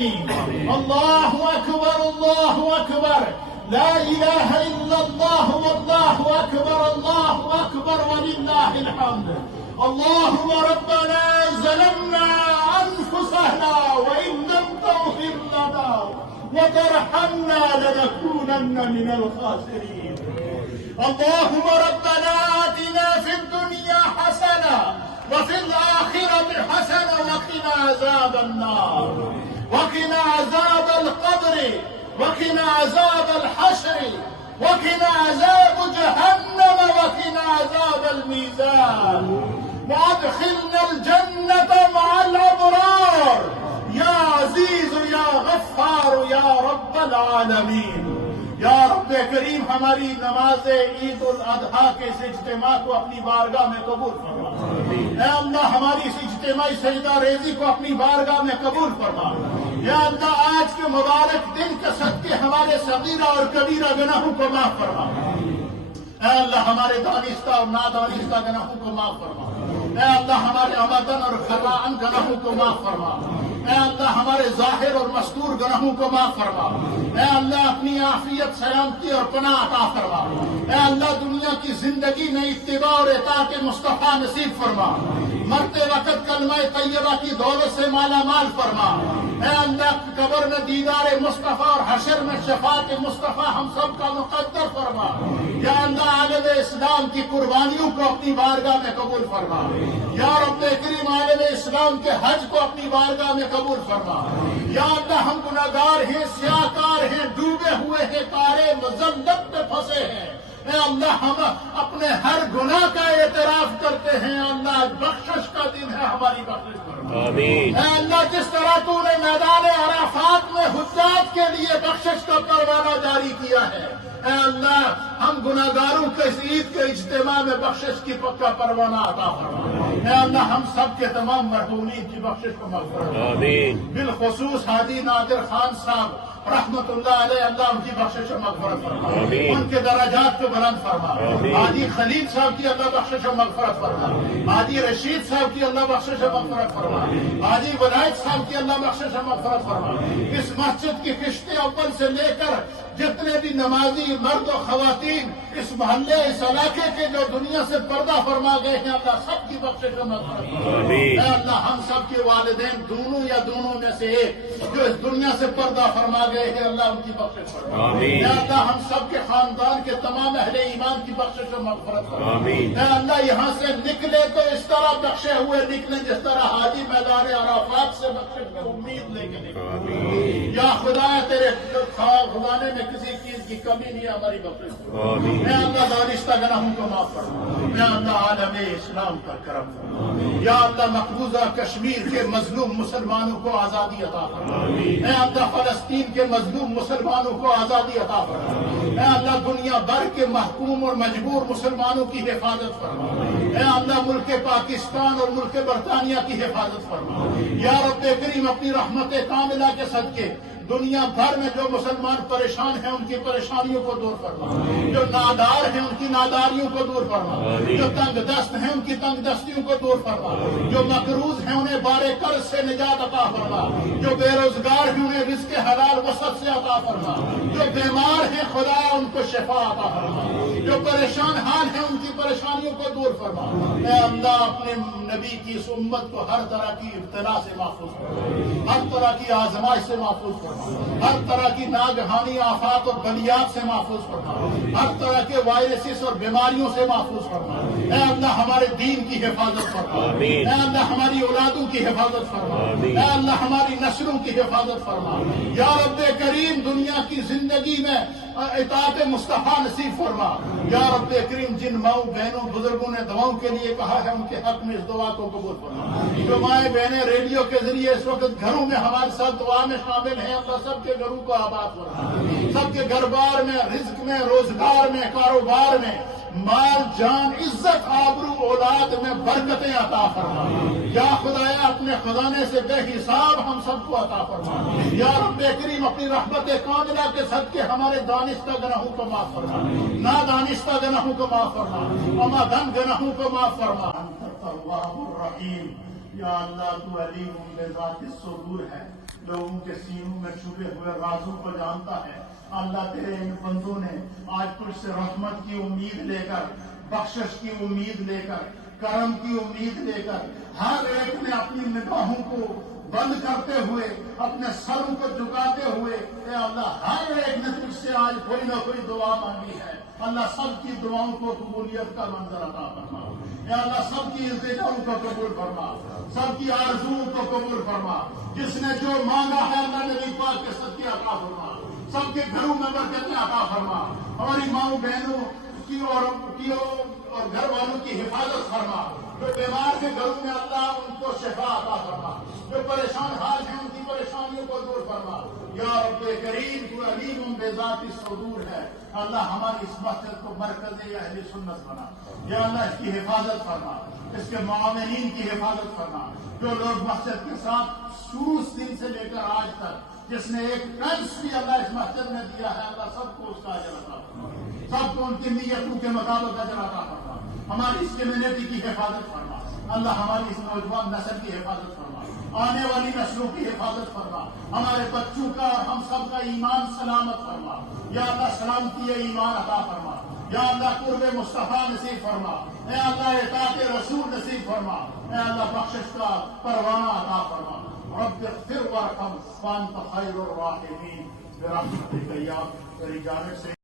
الله أكبر الله أكبر لا إله إلا الله والله أكبر الله أكبر ولله الحمد. اللهم ربنا ظلمنا أنفسنا وإن لم تغفر لنا وترحمنا لنكونن من الخاسرين. اللهم ربنا آتنا في الدنيا حسنة وفي الآخرة حسنة وقنا عذاب النار وقنا عذاب القبر وقنا عذاب الحشر وقنا عذاب جهنم وقنا عذاب الميزان وادخلنا الجنة مع الأبرار يا عزيز يا غفار يا رب العالمین. یا رب کریم ہماری نماز عید الاضحیٰ کے اس اجتماع کو اپنی بارگاہ میں قبول فرما. اے اللہ ہماری اس اجتماعی سجدہ ریزی کو اپنی بارگاہ میں قبول فرما. یا اللہ آج کے مبارک دن کے صدقے ہمارے صغیرہ اور کبیرہ گناہوں کو معاف فرما. اے اللہ ہمارے دانستہ اور نادانستہ گناہوں کو معاف فرما. اے اللہ ہمارے عمدن اور خطاً گناہوں کو معاف فرما. اے اللہ ہمارے ظاہر اور مستور گناہوں کو معاف فرما. اے اللہ اپنی عافیت سلامتی اور پناہ عطا فرما. اے اللہ دنیا کی زندگی میں اتباع اور اطاعت مصطفیٰ نصیب فرما. مرتے وقت کلمہ طیبہ کی دولت سے مالا مال فرما. اے اللہ قبر میں دیدار مصطفیٰ اور حشر میں شفاعت مصطفیٰ ہم سب کا مقدر فرما. یا اللہ عالم اسلام کی قربانیوں کو اپنی بارگاہ میں قبول فرما. یا رب کریم عالم اسلام کے حج کو اپنی بارگاہ میں قبول فرما. یا اللہ ہم گناہگار ہیں، سیاہکار ہیں، ڈوبے ہوئے ہیں، تارے مذلت میں پھنسے ہیں. اے اللہ ہم اپنے ہر گناہ کا اعتراف کرتے ہیں. اللہ بخشش کا دن ہے، ہماری بخشش فرما. آمین. اے اللہ جس طرح تو نے میدان عرفات میں حجاج کے لیے بخشش کا پروانہ جاری کیا ہے، اے اللہ ہم گناہگاروں کے اس عید کے اجتماع میں بخشش کی پکا پروانہ عطا فرما. اے اللہ ہم سب کے تمام مرحومین کی بخشش کو مغفرت فرما. آمین. بالخصوص حاجی نادر خان صاحب رحمت اللہ علیہ، اللہ ان کی بخشش و مغفرت فرما. آمین. ان کے درجات کو بلند فرما. آمین. حاجی خلیل صاحب کی اللہ بخشش و مغفرت فرما. حاجی رشید صاحب کی اللہ بخشش و مغفرت فرما. حاجی ولایت صاحب کی اللہ بخشش و مغفرت فرما. اس مسجد کی قسط اول سے لے کر جتنے بھی نمازی مرد و خواتین اس محلے اس علاقے کے جو دنیا سے پردہ فرما گئے ہیں، اللہ سب کی بخشش و مغفرت فرما. اے اللہ ہم سب کے والدین دونوں یا دونوں میں سے ایک جو اس دنیا سے پردہ فرما گئے ہیں، اللہ ان کی بخشش فرما. اے اللہ ہم سب کے خاندان کے تمام اہل ایمان کی بخشش و مغفرت فرما. اے اللہ یہاں سے نکلے تو اس طرح بخشے ہوئے نکلیں جس طرح حاجی میدان عرفات سے بخشش کی امید لے کے نکلے. یا خدا تیرے خزانے میں کسی چیز کی کمی نہیں، ہماری بخشش فرما. اے اللہ دانستہ گناہوں کو معاف فرما. اے اللہ عالم اسلام کا کرم فرما. یا اللہ مقبوضہ کشمیر کے مظلوم مسلمانوں کو آزادی عطا فرما. اے اللہ فلسطین کے مظلوم مسلمانوں کو آزادی عطا فرما. اے اللہ دنیا بھر کے محکوم اور مجبور مسلمانوں کی حفاظت فرما. اے اللہ ملک پاکستان اور ملک برطانیہ کی حفاظت فرما. یا رب کریم اپنی رحمت کاملہ کے صدقے دنیا بھر میں جو مسلمان پریشان ہیں ان کی پریشانیوں کو دور فرما. جو نادار ہیں ان کی ناداریوں کو دور فرما. جو تنگ دست ہیں ان کی تنگ دستیوں کو دور فرما. جو مقروض ہیں انہیں بارے قرض سے نجات عطا فرما. جو بے روزگار ہیں انہیں رزق حلال وسط سے عطا فرما. جو بیمار ہیں خدا ان کو شفا عطا فرما. جو پریشان حال ہیں ان کی پریشانیوں کو دور فرما. اے اللہ اپنے نبی کی اس امت کو ہر طرح کی ابتلا سے محفوظ فرما. ہر طرح کی آزمائش سے محفوظ فرما. ہر طرح کی ناگہانی آفات اور بلیات سے محفوظ فرما. ہر طرح کے وائرسز اور بیماریوں سے محفوظ فرما. اے اللہ ہمارے دین کی حفاظت فرما. اے اللہ ہماری اولادوں کی حفاظت فرما. اے اللہ ہماری نسلوں کی حفاظت فرما. یا رب کریم دنیا کی زندگی میں اطاعت مصطفیٰ نصیب فرما. یا رب کریم جن ماؤں بہنوں بزرگوں نے دعاؤں کے لیے کہا ہے ان کے حق میں اس دعا کو قبول فرما. جو مائیں بہنیں ریڈیو کے ذریعے اس وقت گھروں میں ہمارے ساتھ دعا میں شامل ہیں، اللہ سب کے گھروں کو آباد فرما. سب کے گھر بار میں، رزق میں، روزگار میں، کاروبار میں، مال جان عزت آبرو اولاد میں برکتیں عطا فرما. یا خدایا اپنے خزانے سے بے حساب ہم سب کو عطا فرما. یا رب کریم اپنی رحمت کاملہ کے صدقے ہمارے دانستہ گناہوں کو معاف فرما. نادانستہ گناہوں کو معاف فرما. امادن گناہوں کو معاف فرما. انت التواب الرحیم. یا اللہ تو علیم بذات الصدور ہے، لوگوں کے سینوں میں چھپے ہوئے رازوں کو جانتا ہے۔ اللہ تیرے ان بندوں نے آج تجھ سے رحمت کی امید لے کر، بخشش کی امید لے کر، کرم کی امید لے کر، ہر ایک نے اپنی نگاہوں کو بند کرتے ہوئے، اپنے سروں کو جھکاتے ہوئے، اے اللہ ہر ایک نے تجھ سے آج کوئی نہ کوئی دعا مانگی ہے۔ اللہ سب کی دعاؤں کو قبولیت کا منظر عطا فرما۔ اے اللہ سب کی التجاؤں کو قبول فرما، سب کی آرزوؤں کو قبول فرما۔ جس نے جو مانگا ہے اللہ نبی پاک کے صدقے عطا فرما، سب کے گھروں میں برکتیں عطا فرما، ہماری ماؤں بہنوں کی اور گھر والوں کی حفاظت فرما۔ جو بیمار کے گھروں میں اللہ ان کو شفا عطا فرما، جو پریشان حال ہیں ان کی پریشانیوں کو دور فرما۔ یا رب کریم تو علیم بذات الصدور ہے۔ اللہ ہماری اس مسجد کو مرکز اہل سنت بنا۔ یا اللہ اس کی حفاظت فرما، اس کے معاونین کی حفاظت فرما۔ جو لوگ مسجد کے ساتھ شروع دن سے لے کر آج تک جس نے ایک کنس بھی اللہ اس مسجد میں دیا ہے، اللہ سب کو اس کا اجر عطا فرما، سب کو ان کی نیتوں کے مطابق اجر عطا فرما۔ ہماری اس کمیونٹی کی حفاظت فرما، اللہ ہماری اس نوجوان نسل کی حفاظت فرما، آنے والی نسلوں کی حفاظت فرما، ہمارے بچوں کا اور ہم سب کا ایمان سلامت فرما۔ یا اللہ سلامتی ایمان عطا فرما، یا اللہ قرب مصطفیٰ نصیب فرما، اے اللہ اطاعت رسول نصیب فرما، اے اللہ بخشش کا پروانہ عطا فرما۔ رب اغفر وارحم وانت خیر الراحمین برحمتک یا، تیری جانب سے